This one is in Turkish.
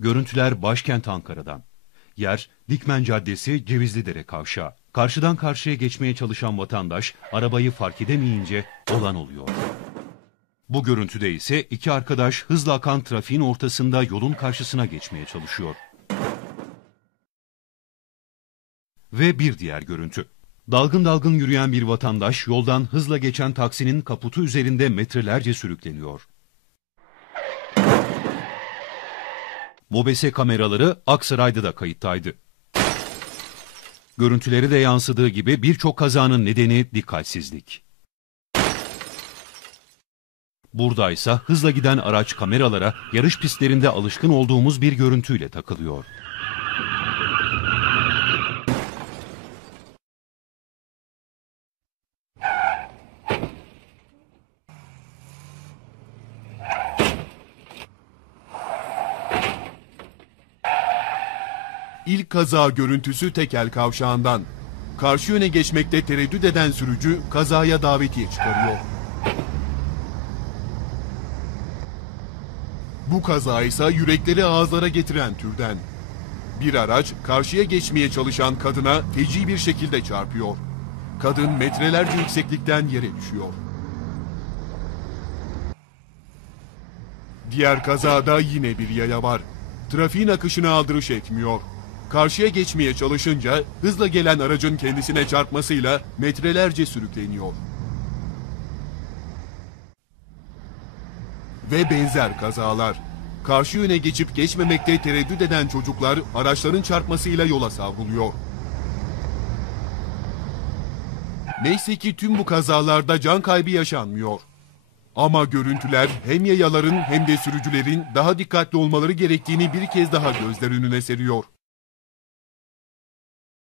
Görüntüler başkent Ankara'dan. Yer Dikmen Caddesi Cevizlidere kavşağı. Karşıdan karşıya geçmeye çalışan vatandaş arabayı fark edemeyince olan oluyor. Bu görüntüde ise iki arkadaş hızla akan trafiğin ortasında yolun karşısına geçmeye çalışıyor. Ve bir diğer görüntü. Dalgın dalgın yürüyen bir vatandaş yoldan hızla geçen taksinin kaputu üzerinde metrelerce sürükleniyor. Mobese kameraları Aksaray'da da kayıttaydı. Görüntüleri de yansıdığı gibi birçok kazanın nedeni dikkatsizlik. Buradaysa hızla giden araç kameralara yarış pistlerinde alışkın olduğumuz bir görüntüyle takılıyor. İlk kaza görüntüsü tekel kavşağından. Karşı yöne geçmekte tereddüt eden sürücü kazaya davetiye çıkarıyor. Bu kaza ise yürekleri ağızlara getiren türden. Bir araç karşıya geçmeye çalışan kadına feci bir şekilde çarpıyor. Kadın metrelerce yükseklikten yere düşüyor. Diğer kazada yine bir yaya var. Trafiğin akışına aldırış etmiyor. Karşıya geçmeye çalışınca hızla gelen aracın kendisine çarpmasıyla metrelerce sürükleniyor. Ve benzer kazalar. Karşı yöne geçip geçmemekte tereddüt eden çocuklar araçların çarpmasıyla yola savruluyor. Neyse ki tüm bu kazalarda can kaybı yaşanmıyor. Ama görüntüler hem yayaların hem de sürücülerin daha dikkatli olmaları gerektiğini bir kez daha gözler önüne seriyor.